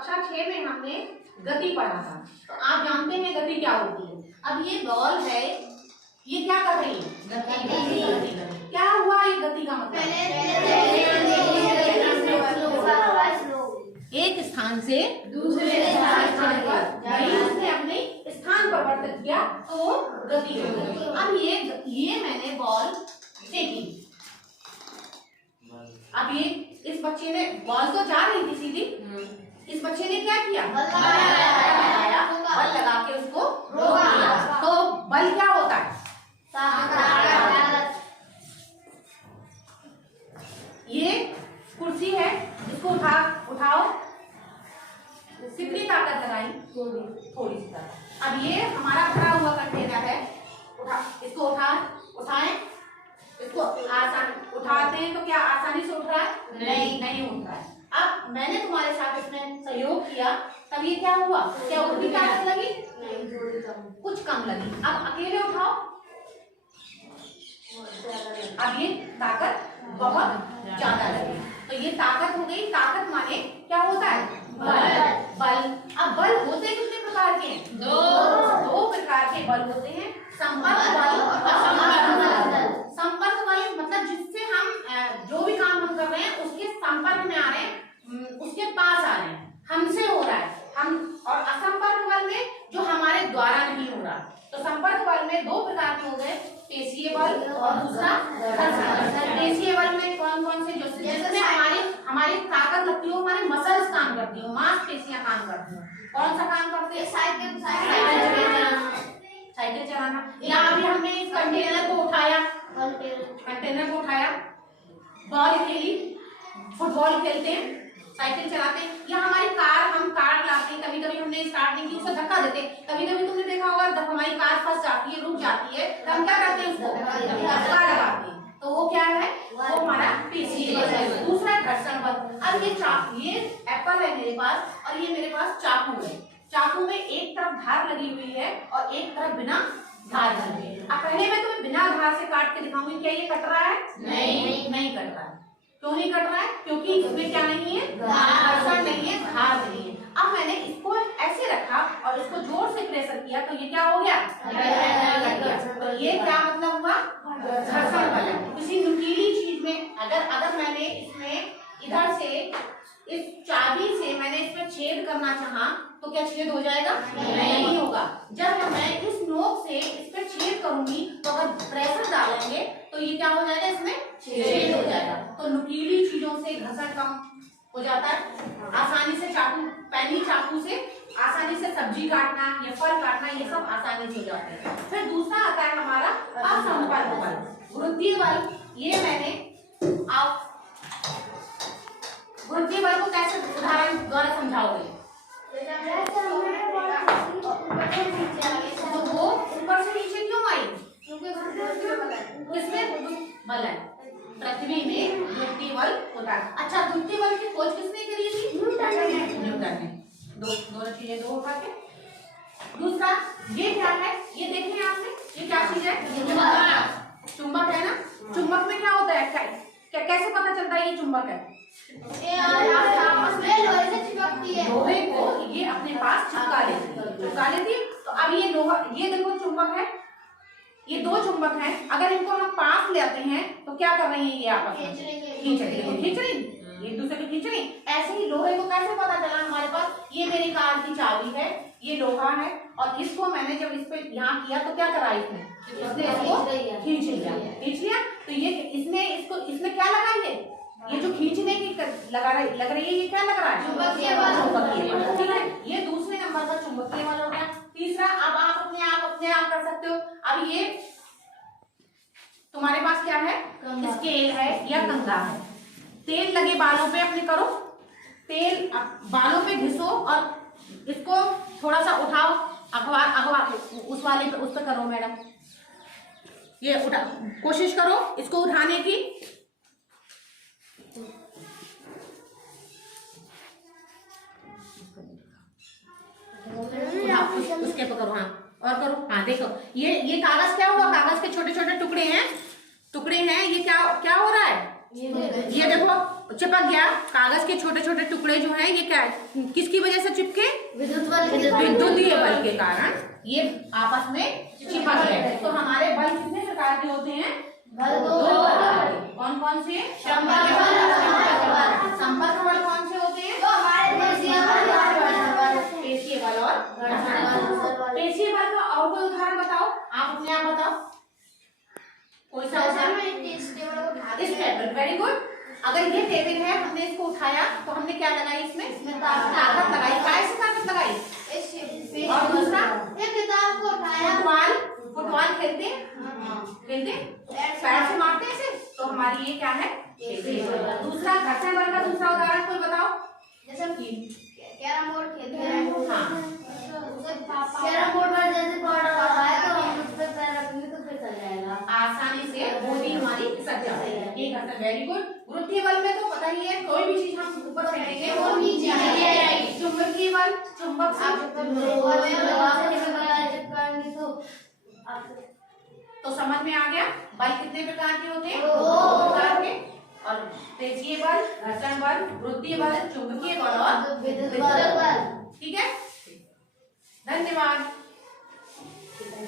कक्षा 6 में हमने गति पढ़ा था, तो आप जानते हैं गति क्या होती है। अब ये बॉल है, ये क्या कर रही है? गति। क्या हुआ ये गति का मतलब? एक स्थान से दूसरे स्थान पर उसने अपने स्थान परिवर्तित किया तो वो गति हो गई। अब ये मैंने बॉल फेंकी, अब ये इस बच्चे ने बॉल तो जा रही थी सीधी, इस बच्चे ने क्या किया? बल लगा के उसको रोक दिया। तो बल क्या होता है? ये कुर्सी है, इसको उठाओ, कितनी ताकत लगाई? थोड़ी सी ताकत। अब ये हमारा भरा हुआ कंटेनर है, इसको उठाएं, इसको आसान उठाते हैं तो क्या आसानी से उठ रहा है? नहीं उठ रहा है। अब मैंने तुम्हारे साथ इसमें सहयोग किया, तब ये क्या हुआ? क्या उतनी ताकत लगी? कुछ कम लगी। अब अकेले उठाओ, अब ये ताकत बहुत ज्यादा लगी, तो ये ताकत हो गई। ताकत माने क्या होता है? बल। अब बल होते कितने प्रकार के हैं? दो प्रकार के बल होते हैं, संपर्क बल और असंपर्क बल। संपर्क बल मतलब जिससे हम जो भी काम हम कर रहे हैं उसके संपर्क में आ रहे हैं, उसके पास आ रहे हैं, हमसे हो रहा है हम। और असंपर्क बल में जो हमारे द्वारा नहीं हो रहा। तो संपर्क बल में दो प्रकार के हो गए, पेशीय बल और दूसरा घर्षण बल। पेशीय बल में कौन कौन से? जिसमें हमारी ताकत लगती हो, हमारे मसल्स काम करती हो, मांसपेशियां काम करती हो। कौन सा काम करते हैं? साइकिल चलाना। या अभी हमने इस कंटेनर को उठाया, बॉल खेली, फुटबॉल खेलते हैं, साइकिल चलाते हैं, या हमारी हम कार लाते हैं। कभी कभी हमने स्टार्ट नहीं की, उसको धक्का देते हैं। कभी कभी तुमने देखा होगा जब हमारी कार फंस जाती है, रुक जाती है, तो हम क्या करते हैं? उसको धक्का लगाते हैं। तो वो क्या है? वो हमारा पेशीय बल है। दूसरा घर्षण बल। अब ये एप्पल है मेरे पास और ये मेरे पास चाकू है। चाकू में एक तरफ धार लगी हुई है और एक तरफ बिना धार लगी है। अब पहले मैं तुम्हें बिना धार से काट के दिखाऊंगी, क्या ये कट रहा है? नहीं कट रहा है। क्यों नहीं कट रहा है? क्योंकि इसमें क्या नहीं है? घर्षण नहीं है, धार नहीं है। अब मैंने इसको ऐसे रखा और इसको जोर से प्रेशर किया, तो ये क्या हो गया? तो ये क्या मतलब हुआ? घर्षण बल है। किसी नुकीली चीज में अगर मैंने इसमें इधर से इस चाबी से मैंने इसमें छेद करना चाहा, तो क्या छेद हो जाएगा? नहीं होगा। जब मैं इस नोक से इस पे छेद करूंगी तो अगर प्रेशर डालेंगे तो ये क्या हो जाएगा? इसमें छेद हो जाएगा। तो नुकीली चीजों से घर्षण कम हो जाता है। आसानी से पैनी चाकू से आसानी से सब्जी काटना या फल काटना, ये सब आसानी से हो जाते हैं। फिर दूसरा आता है हमारा असंपर्क बल, वृद्धि बल। ये मैंने वृद्धि बल को कैसे उदाहरण द्वारा समझाओगे? तो वो ऊपर से नीचे क्यों आई? किसमें बल है? पृथ्वी में वृद्धि बल होता है। अच्छा, वृद्धि बल की खोज किसने करी थी? न्यूटन ने। दोनों चीजें दो उठा के। दूसरा ये क्या है? ये देखें आपने, ये क्या चीज है? चुंबक है ना। चुंबक में क्या होता है? कैसे पता चलता है ये चुंबक है? लोहे को ये अपने पास चिपका लेती है। तो अब ये लोहा, ये देखो चुंबक है, ये दो चुंबक हैं। अगर इनको हम पास लेते हैं तो क्या कर रही है? ये आपस में खींच रही, एक दूसरे को खींच रही। ऐसे ही लोहे को कैसे पता चला हमारे पास? ये मेरी कार की चाबी है, ये लोहा है, और इसको मैंने जब इस पे यहाँ किया तो क्या करा? इसने इसको खींच लिया। तो ये इसने क्या लगाई है? ये जो खींचने की लग रही है, ये क्या लग रहा है? चुंबकीय बल। ठीक है, ये दूसरे नंबर का चुंबकीय बल हो गया। तीसरा, अब आप अपने आप कर सकते हो। अब ये तुम्हारे पास क्या है? स्केल है या कंघा है। तेल लगे बालों पे अपने करो, तेल बालों पे घिसो और इसको थोड़ा सा उठाओ, अगवा उस वाले पे, उस पे करो मैडम। ये उठा, कोशिश करो इसको उठाने की। उसके पे करो, हाँ, और करो, हाँ। देखो ये कागज क्या हुआ? कागज के छोटे छोटे टुकड़े हैं। ये क्या हो रहा है? ये देखो चिपक गया। कागज के छोटे छोटे टुकड़े जो हैं ये क्या किसकी वजह से चिपके? विद्युतीय बल के कारण ये आपस में चिपक गए। तो हमारे बल कितने प्रकार के होते हैं? कौन कौन से? संपर्क बल कौन से होते हैं? पेशीय बल और पेशीय बल का और कोई उदाहरण बताओ, आप अपने आप बताओ कोई सा उदाहरण। Very good. अगर ये टेबल है, हमने इसको उठाया तो हमने क्या लगाई? इसमें ताकत लगाई। काय से ताकत लगाई? और दूसरा किताब को उठाया। फुटबॉल खेलते खेलते पैर से मारते हैं ऐसे, तो हमारी ये क्या है? दूसरा घर्षण बल का दूसरा उदाहरण कोई बताओ। जैसे कैरम बोर्ड खेलते हैं, कैरम बोर्ड पर जैसे पड़ा हुआ है तो हम उस पर पैर रखेंगे तो फिर चल जाएगा, आसानी से बॉडी हमारी सट जाएगी। ये घर्षण। Very good. गुरुत्वीय बल में तो पता ही है, कोई भी चीज हम ऊपर फेंकेंगे वो नीचे आएगी। चुंबकीय बल, चुंबक तो समझ में आ गया बल कितने प्रकार के होते हैं? 2 प्रकार के। और पेशीय बल, घर्षण बल, गुरुत्वीय बल, चुंबकीय बल और विद्युत बल। ठीक है, धन्यवाद।